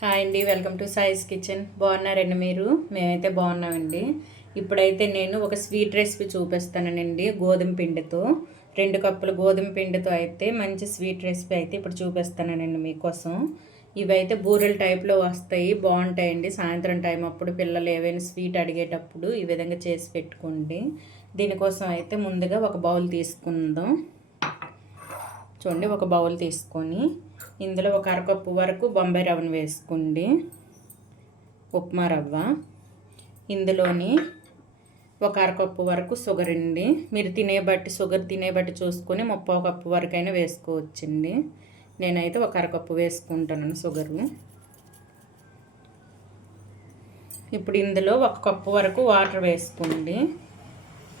Hi అండి welcome to సాయిస్ kitchen. బాగున్నారండి మీరు? మేమైతే బాగున్నామండి. ఇప్పుడైతే నేను ఒక స్వీట్ రెసిపీ చూపిస్తానండి గోధుమ పిండితో. రెండు కప్పులు గోధుమ పిండితో అయితే మంచి స్వీట్ రెసిపీ అయితే ఇప్పుడు చూపిస్తానండి మీకోసం. ఇవైతే బూరెల టైప్లో వస్తాయి బాగుంటాయండి. సాయంత్రం టైం అప్పుడు పిల్లలు ఏవైనా స్వీట్ అడిగేటప్పుడు ఈ విధంగా చేసి పెట్టుకోండి. దీనికోసం అయితే ముందుగా ఒక బౌల్ తీసుకుందాం. చూడండి ఒక బౌల్ తీసుకొని ఇందులో ఒక అరకప్పు వరకు బొంబాయి రవ్వను వేసుకోండి. ఉప్మా రవ్వ. ఇందులోని ఒక అరకప్పు వరకు షుగర్ అండి. మీరు తినే బట్టి షుగర్ తినే బట్టి చూసుకొని ముప్పై కప్పు వరకైనా వేసుకోవచ్చండి. నేనైతే ఒక అరకప్పు వేసుకుంటాను షుగరు. ఇప్పుడు ఇందులో ఒక కప్పు వరకు వాటర్ వేసుకోండి.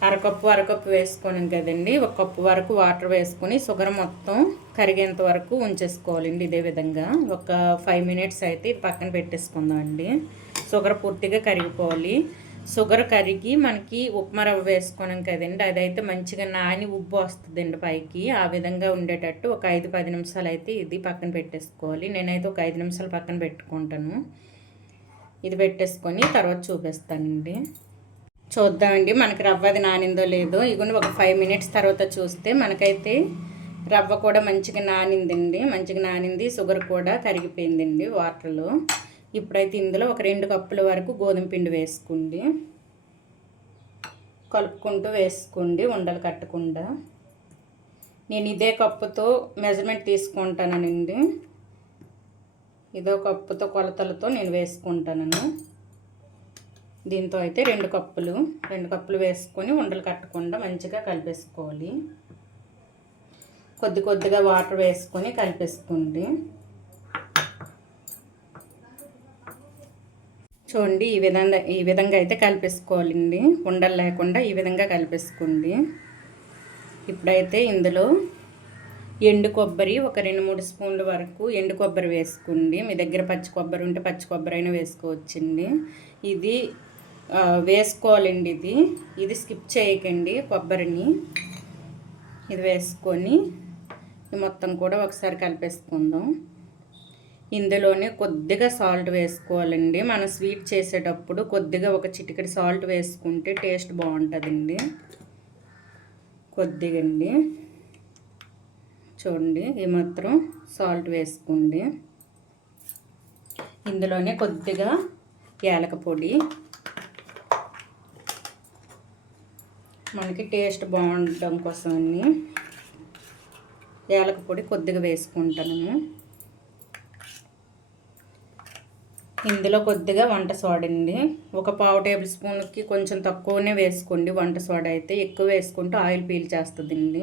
అరకప్పు అరకప్పు వేసుకోను కదండి. ఒక కప్పు వరకు వాటర్ వేసుకొని షుగర్ మొత్తం కరిగేంత వరకు ఉంచేసుకోవాలండి ఇదే విధంగా. ఒక ఫైవ్ మినిట్స్ అయితే పక్కన పెట్టేసుకుందాం అండి. షుగర్ పూర్తిగా కరిగిపోవాలి. షుగర్ కరిగి మనకి ఉప్మా రవ్వ వేసుకున్నాం కదండి. అదైతే మంచిగా నాని ఉబ్బు వస్తుందండి పైకి. ఆ విధంగా ఉండేటట్టు ఒక ఐదు పది నిమిషాలు అయితే ఇది పక్కన పెట్టేసుకోవాలి. నేనైతే ఒక ఐదు నిమిషాలు పక్కన పెట్టుకుంటాను. ఇది పెట్టేసుకొని తర్వాత చూపిస్తానండి. చూద్దామండి మనకి రవ్వ అది నానిందో లేదో. ఇగోండి ఒక ఫైవ్ మినిట్స్ తర్వాత చూస్తే మనకైతే రవ్వ కూడా మంచిగా నానిందండి. మంచిగా నానింది. షుగర్ కూడా కరిగిపోయిందండి వాటర్లో. ఇప్పుడైతే ఇందులో ఒక రెండు కప్పుల వరకు గోధుమ పిండి వేసుకోండి. కలుపుకుంటూ వేసుకోండి ఉండలు కట్టకుండా. నేను ఇదే కప్పుతో మెజర్మెంట్ తీసుకుంటానండి. ఇదో కప్పుతో కొలతలతో నేను వేసుకుంటాను దీంతో అయితే రెండు కప్పులు రెండు కప్పులు వేసుకొని ఉండలు కట్టకుండా మంచిగా కలిపేసుకోవాలి. కొద్ది కొద్దిగా వాటర్ వేసుకొని కలిపేసుకోండి. చూడండి ఈ విధంగా ఈ విధంగా అయితే కలిపేసుకోవాలండి. ఉండలు లేకుండా ఈ విధంగా కలిపేసుకోండి. ఇప్పుడైతే ఇందులో ఎండు కొబ్బరి ఒక రెండు మూడు స్పూన్ల వరకు ఎండు కొబ్బరి వేసుకోండి. మీ దగ్గర పచ్చి కొబ్బరి ఉంటే పచ్చి కొబ్బరి అయినా వేసుకోవచ్చండి. ఇది వేసుకోవాలండి ఇది. ఇది స్కిప్ చేయకండి కొబ్బరిని. ఇది వేసుకొని మొత్తం కూడా ఒకసారి కలిపేసుకుందాం. ఇందులోనే కొద్దిగా సాల్ట్ వేసుకోవాలండి. మనం స్వీట్ చేసేటప్పుడు కొద్దిగా ఒక చిటికెడు సాల్ట్ వేసుకుంటే టేస్ట్ బాగుంటుందండి. కొద్దిగా అండి. చూడండి ఈ మాత్రం సాల్ట్ వేసుకోండి. ఇందులోనే కొద్దిగా యాలక పొడి. మనకి టేస్ట్ బాగుండటం కోసం యాలక పొడి కొద్దిగా వేసుకుంటాను. ఇందులో కొద్దిగా వంట సోడా అండి. ఒక పావు టేబుల్ స్పూన్కి కొంచెం తక్కువనే వేసుకోండి. వంట సోడా అయితే ఎక్కువ వేసుకుంటే ఆయిల్ పీల్ చేస్తుందండి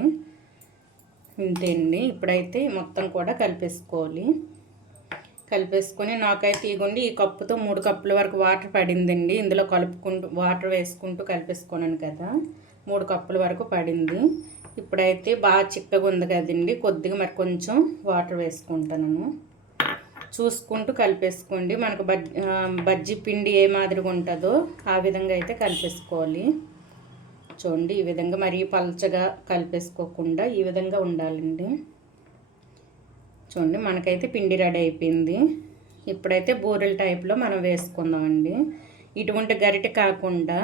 ఇంతే అండి. ఇప్పుడైతే మొత్తం కూడా కలిపేసుకోవాలి. కలిపేసుకొని నాకైతే ఇగోండి ఈ కప్పుతో మూడు కప్పుల వరకు వాటర్ పడిందండి. ఇందులో కలుపుకుంటూ వాటర్ వేసుకుంటూ కలిపేసుకున్నాను కదా. మూడు కప్పుల వరకు పడింది. ఇప్పుడైతే బాగా చిక్కగా ఉంది కదండి. కొద్దిగా మరి కొంచెం వాటర్ వేసుకుంటాను. చూసుకుంటూ కలిపేసుకోండి. మనకు బజ్జీ పిండి ఏ మాదిరిగా ఉంటుందో ఆ విధంగా అయితే కలిపేసుకోవాలి. చూడండి ఈ విధంగా మరీ పల్చగా కలిపేసుకోకుండా ఈ విధంగా ఉండాలండి. చూడండి మనకైతే పిండి రెడీ అయిపోయింది. ఇప్పుడైతే బూరెల టైప్లో మనం వేసుకుందామండి. ఇటువంటి గరిటె కాకుండా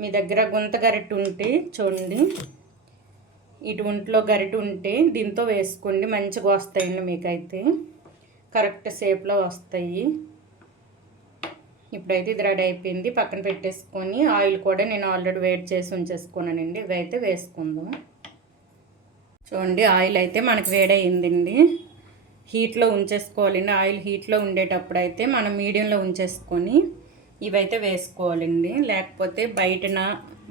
మీ దగ్గర గుంత గరిటె ఉంటే చూడండి ఇటువంటిలో గరిటె ఉంటే దీంతో వేసుకోండి. మంచిగా వస్తాయండి మీకైతే. కరెక్ట్ షేప్లో వస్తాయి. ఇప్పుడైతే ఇది రెడీ అయిపోయింది. పక్కన పెట్టేసుకొని ఆయిల్ కూడా నేను ఆల్రెడీ వేడి చేసి ఉంచేసుకున్నానండి. ఇవైతే వేసుకుందాం. చూడండి ఆయిల్ అయితే మనకి వేడయిందండి హీట్లో ఉంచేసుకోవాలండి. ఆయిల్ హీట్లో ఉండేటప్పుడు అయితే మనం మీడియంలో ఉంచేసుకొని ఇవైతే వేసుకోవాలండి. లేకపోతే బయటన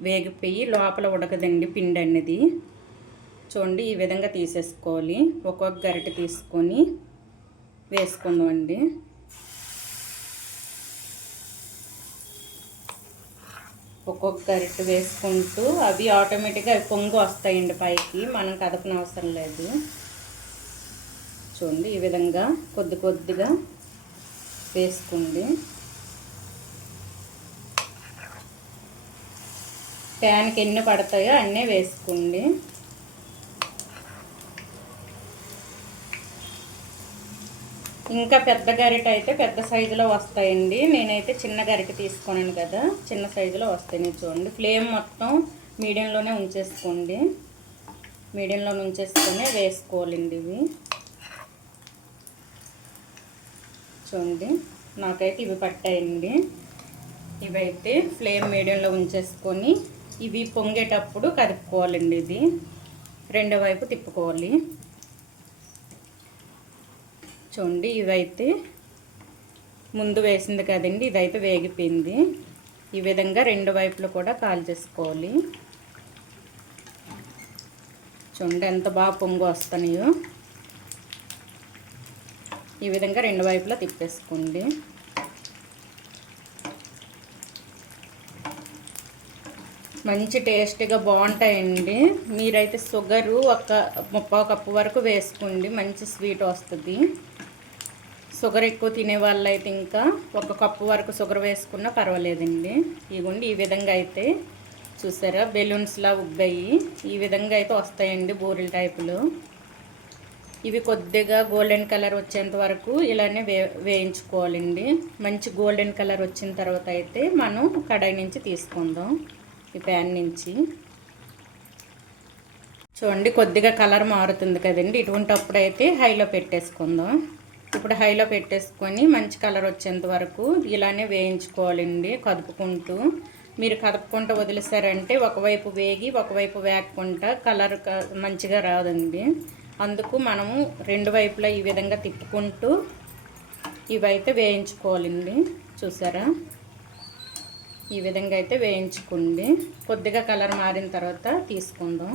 వేగిపోయి లోపల ఉడకదండి పిండి అనేది. చూడండి ఈ విధంగా తీసేసుకోవాలి. ఒక్కొక్క గరిటె తీసుకొని వేసుకుందామండి. ఒక్కొక్క గరిటె వేసుకుంటూ అవి ఆటోమేటిక్గా అవి పొంగు వస్తాయండి పైకి మనం కదపన అవసరం లేదు. చూడండి ఈ విధంగా కొద్ది కొద్దిగా వేసుకోండి. ప్యాన్కి ఎన్ని పడతాయో అన్నీ వేసుకోండి. ఇంకా పెద్ద గరిట అయితే పెద్ద సైజులో వస్తాయండి. నేనైతే చిన్న గరిట తీసుకున్నాను కదా. చిన్న సైజులో వస్తాయి చూడండి. ఫ్లేమ్ మొత్తం మీడియంలోనే ఉంచేసుకోండి. మీడియంలో ఉంచేసుకొని వేసుకోవాలండి ఇవి. చూడండి. నాకైతే ఇవి పట్టాయండి. ఇవైతే ఫ్లేమ్ మీడియంలో ఉంచేసుకొని ఇవి పొంగేటప్పుడు కదుపుకోవాలండి ఇది. రెండో వైపు తిప్పుకోవాలి. చూడండి ఇదైతే ముందు వేసింది కదండి ఇదైతే వేగిపోయింది. ఈ విధంగా రెండు వైపులు కూడా కాల్ చేసుకోవాలి. చూడండి ఎంత బాగా పొంగు వస్తున్నాయో. ఈ విధంగా రెండు వైపులా తిప్పేసుకోండి. మంచి టేస్టీగా బాగుంటాయండి. మీరైతే షుగరు ఒక ముప్పై కప్పు వరకు వేసుకోండి మంచి స్వీట్ వస్తుంది. షుగర్ ఎక్కువ తినే వాళ్ళైతే ఇంకా ఒక కప్పు వరకు షుగర్ వేసుకున్నా పర్వాలేదండి. ఇవ్వండి ఈ విధంగా అయితే చూసారా? బెలూన్స్లా ఉబ్బాయి ఈ విధంగా అయితే వస్తాయండి బూరెల టైపులో. ఇవి కొద్దిగా గోల్డెన్ కలర్ వచ్చేంత వరకు ఇలానే వే వేయించుకోవాలండి. మంచి గోల్డెన్ కలర్ వచ్చిన తర్వాత అయితే మనం కడాయి నుంచి తీసుకుందాం ఈ ప్యాన్ నుంచి. చూడండి కొద్దిగా కలర్ మారుతుంది కదండి. ఇటువంటి అయితే హైలో పెట్టేసుకుందాం. ఇప్పుడు హైలో పెట్టేసుకొని మంచి కలర్ వచ్చేంత వరకు ఇలానే వేయించుకోవాలండి కదుపుకుంటూ. మీరు కదుపుకుంటూ వదిలేసారంటే ఒకవైపు వేగి ఒకవైపు వేగకుండా కలర్ మంచిగా రాదండి. అందుకు మనము రెండు వైపులా ఈ విధంగా తిప్పుకుంటూ ఇవైతే వేయించుకోవాలండి. చూసారా? ఈ విధంగా అయితే వేయించుకోండి. కొద్దిగా కలర్ మారిన తర్వాత తీసుకుందాం.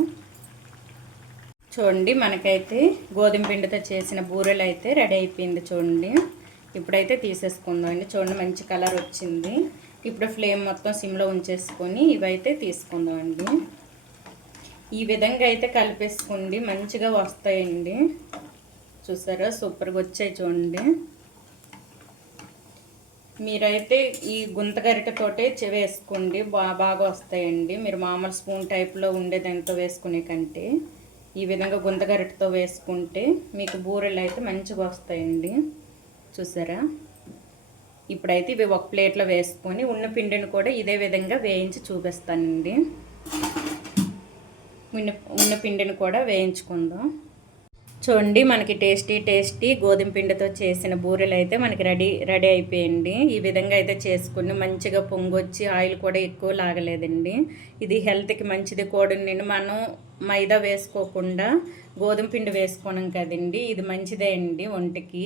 చూడండి మనకైతే గోధుమ పిండితో చేసిన బూరెలు అయితే రెడీ అయిపోయింది చూడండి. ఇప్పుడైతే తీసేసుకుందాం అండి. చూడండి మంచి కలర్ వచ్చింది. ఇప్పుడు ఫ్లేమ్ మొత్తం సిమ్లో ఉంచేసుకొని ఇవైతే తీసుకుందాం అండి. ఈ విధంగా అయితే కలిపేసుకోండి మంచిగా వస్తాయండి. చూసారా? సూపర్గా వచ్చాయి చూడండి. మీరైతే ఈ గుంత గరిటతోటే వేసుకోండి. బాగా వస్తాయండి. మీరు మామూలు స్పూన్ టైప్లో ఉండే ఎంతో వేసుకునే కంటే. ఈ విధంగా గుంతగరిటతో వేసుకుంటే మీకు బూరెలు అయితే మంచిగా వస్తాయండి. చూసారా? ఇప్పుడైతే ఇవి ఒక ప్లేట్లో వేసుకొని ఉన్న పిండిని కూడా ఇదే విధంగా వేయించి చూపిస్తానండి. ఉన్న ఉన్న పిండిని కూడా వేయించుకుందాం. చూడండి మనకి టేస్టీ టేస్టీ గోధుమ పిండితో చేసిన బూరెలు అయితే మనకి రెడీ రెడీ అయిపోయింది. ఈ విధంగా అయితే చేసుకుని మంచిగా పొంగొచ్చి ఆయిల్ కూడా ఎక్కువ లాగలేదండి. ఇది హెల్త్కి మంచిది కూడా నేను మనం మైదా వేసుకోకుండా గోధుమ పిండి వేసుకున్నాం కదండి. ఇది మంచిదే అండి ఒంటికి.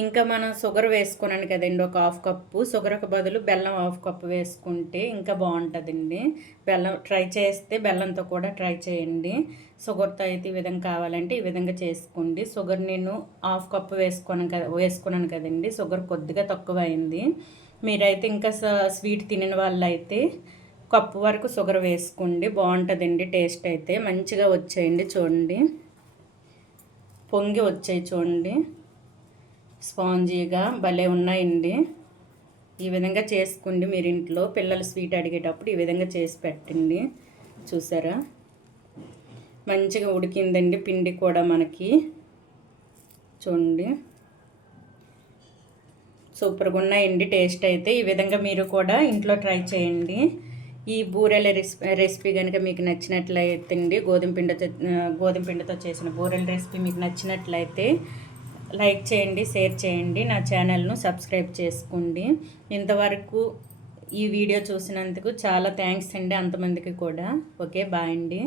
ఇంకా మనం షుగర్ వేసుకున్నాను కదండి ఒక హాఫ్ కప్పు. షుగర్కి బదులు బెల్లం హాఫ్ కప్పు వేసుకుంటే ఇంకా బాగుంటుందండి. బెల్లం ట్రై చేస్తే బెల్లంతో కూడా ట్రై చేయండి. షుగర్తో అయితే ఈ విధంగా కావాలంటే ఈ విధంగా చేసుకోండి. షుగర్ నేను హాఫ్ కప్పు వేసుకున్నాను కదా వేసుకున్నాను కదండి. షుగర్ కొద్దిగా తక్కువ అయింది మీరైతే ఇంకా స్వీట్ తినని వాళ్ళు అయితే కప్పు వరకు షుగర్ వేసుకోండి. బాగుంటుందండి టేస్ట్ అయితే. మంచిగా వచ్చేయండి చూడండి. పొంగి వచ్చాయి చూడండి. స్పాంజీగా భలే ఉన్నాయండి. ఈ విధంగా చేసుకోండి మీరు ఇంట్లో. పిల్లలు స్వీట్ అడిగేటప్పుడు ఈ విధంగా చేసి పెట్టండి. చూసారా? మంచిగా ఉడికిందండి పిండి కూడా మనకి. చూడండి. సూపర్గా ఉన్నాయండి టేస్ట్ అయితే. ఈ విధంగా మీరు కూడా ఇంట్లో ట్రై చేయండి. ఈ బూరెల రెసిపీ రెసిపీ కనుక మీకు నచ్చినట్లయితే అండి గోధుమ పిండితో గోధుమ పిండితో చేసిన బూరెల రెసిపీ మీకు నచ్చినట్లయితే లైక్ చేయండి షేర్ చేయండి నా ఛానల్ను సబ్స్క్రైబ్ చేసుకోండి. ఇంతవరకు ఈ వీడియో చూసినందుకు చాలా థ్యాంక్స్ అండి అంతమందికి కూడా. ఓకే బాయ్ అండి.